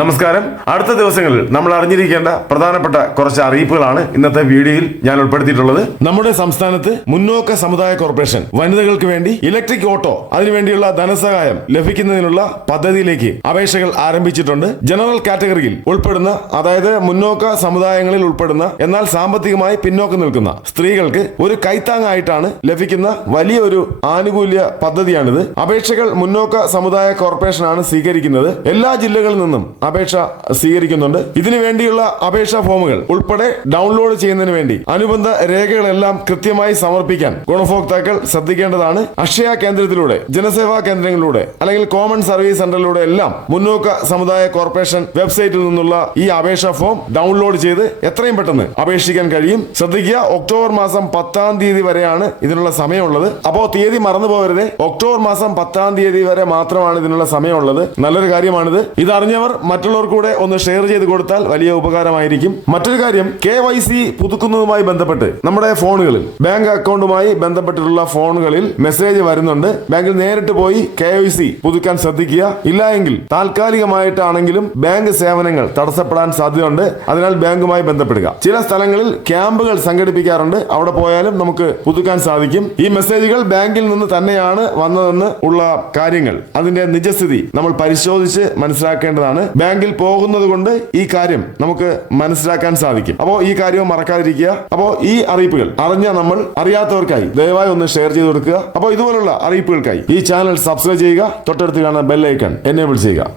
നമസ്കാരം. അടുത്ത ദിവസങ്ങളിൽ നമ്മൾ അറിഞ്ഞിരിക്കേണ്ട പ്രധാനപ്പെട്ട കുറച്ച് അറിയിപ്പുകളാണ് ഇന്നത്തെ വീഡിയോയിൽ ഞാൻ ഉൾപ്പെടുത്തിയിട്ടുള്ളത്. നമ്മുടെ സംസ്ഥാനത്ത് മുന്നോക്ക സമുദായ കോർപ്പറേഷൻ വനിതകൾക്ക് വേണ്ടി ഇലക്ട്രിക് ഓട്ടോ അതിനുവേണ്ടിയുള്ള ധനസഹായം ലഭിക്കുന്നതിനുള്ള പദ്ധതിയിലേക്ക് അപേക്ഷകൾ ആരംഭിച്ചിട്ടുണ്ട്. ജനറൽ കാറ്റഗറിയിൽ ഉൾപ്പെടുന്ന അതായത് മുന്നോക്ക സമുദായങ്ങളിൽ ഉൾപ്പെടുന്ന എന്നാൽ സാമ്പത്തികമായി പിന്നോക്കം നിൽക്കുന്ന സ്ത്രീകൾക്ക് ഒരു കൈത്താങ്ങായിട്ടാണ് ലഭിക്കുന്ന വലിയൊരു ആനുകൂല്യ പദ്ധതിയാണിത്. അപേക്ഷകൾ മുന്നോക്ക സമുദായ കോർപ്പറേഷനാണ് സ്വീകരിക്കുന്നത്. എല്ലാ ജില്ലകളിൽ നിന്നും അപേക്ഷ സ്വീകരിക്കുന്നുണ്ട്. ഇതിനു വേണ്ടിയുള്ള അപേക്ഷാ ഫോമുകൾ ഉൾപ്പെടെ ഡൗൺലോഡ് ചെയ്യുന്നതിന് വേണ്ടി അനുബന്ധ രേഖകളെല്ലാം കൃത്യമായി സമർപ്പിക്കാൻ ഗുണഭോക്താക്കൾ ശ്രദ്ധിക്കേണ്ടതാണ്. അക്ഷയ കേന്ദ്രത്തിലൂടെ ജനസേവാ കേന്ദ്രങ്ങളിലൂടെ അല്ലെങ്കിൽ കോമൺ സർവീസ് സെന്ററിലൂടെ എല്ലാം മുന്നോക്ക സമുദായ കോർപ്പറേഷൻ വെബ്സൈറ്റിൽ നിന്നുള്ള ഈ അപേക്ഷാ ഫോം ഡൗൺലോഡ് ചെയ്ത് എത്രയും പെട്ടെന്ന് അപേക്ഷിക്കാൻ കഴിയും. ശ്രദ്ധിക്കുക ഒക്ടോബർ മാസം പത്താം തീയതി വരെയാണ് ഇതിനുള്ള സമയമുള്ളത്. അപ്പോൾ തീയതി മറന്നു പോകരുത് ഒക്ടോബർ മാസം പത്താം തീയതി വരെ മാത്രമാണ് ഇതിനുള്ള സമയമുള്ളത്. നല്ലൊരു കാര്യമാണിത്. ഇതറിഞ്ഞവർ മറ്റുള്ളവർ കൂടെ ഒന്ന് ഷെയർ ചെയ്ത് കൊടുത്താൽ വലിയ ഉപകാരമായിരിക്കും. മറ്റൊരു കാര്യം കെ വൈ സി പുതുക്കുന്നതുമായി ബന്ധപ്പെട്ട് നമ്മുടെ ഫോണുകളിൽ ബാങ്ക് അക്കൗണ്ടുമായി ബന്ധപ്പെട്ടിട്ടുള്ള ഫോണുകളിൽ മെസ്സേജ് വരുന്നുണ്ട്. ബാങ്കിൽ നേരിട്ട് പോയി കെ വൈ സി പുതുക്കാൻ ശ്രദ്ധിക്കുക. ഇല്ല എങ്കിൽ താൽക്കാലികമായിട്ടാണെങ്കിലും ബാങ്ക് സേവനങ്ങൾ തടസ്സപ്പെടാൻ സാധ്യതയുണ്ട്. അതിനാൽ ബാങ്കുമായി ബന്ധപ്പെടുക. ചില സ്ഥലങ്ങളിൽ ക്യാമ്പുകൾ സംഘടിപ്പിക്കാറുണ്ട്. അവിടെ പോയാലും നമുക്ക് പുതുക്കാൻ സാധിക്കും. ഈ മെസ്സേജുകൾ ബാങ്കിൽ നിന്ന് തന്നെയാണ് വന്നതെന്ന് ഉള്ള കാര്യങ്ങൾ. അതിന്റെ നിജസ്ഥിതി നമ്മൾ പരിശോധിച്ച് മനസ്സിലാക്കേണ്ടതാണ്. ബാങ്കിൽ പോകുന്നത് കൊണ്ട് ഈ കാര്യം നമുക്ക് മനസ്സിലാക്കാൻ സാധിക്കും. അപ്പോൾ ഈ കാര്യവും മറക്കാതിരിക്കുക. അപ്പോൾ ഈ അറിയിപ്പുകൾ അറിഞ്ഞ നമ്മൾ അറിയാത്തവർക്കായി ദയവായി ഒന്ന് ഷെയർ ചെയ്ത് കൊടുക്കുക. അപ്പോൾ ഇതുപോലുള്ള അറിയിപ്പുകൾക്കായി ഈ ചാനൽ സബ്സ്ക്രൈബ് ചെയ്യുക. തൊട്ടടുത്ത് കാണുന്ന ബെല്ലൈക്കൺ എനേബിൾ ചെയ്യുക.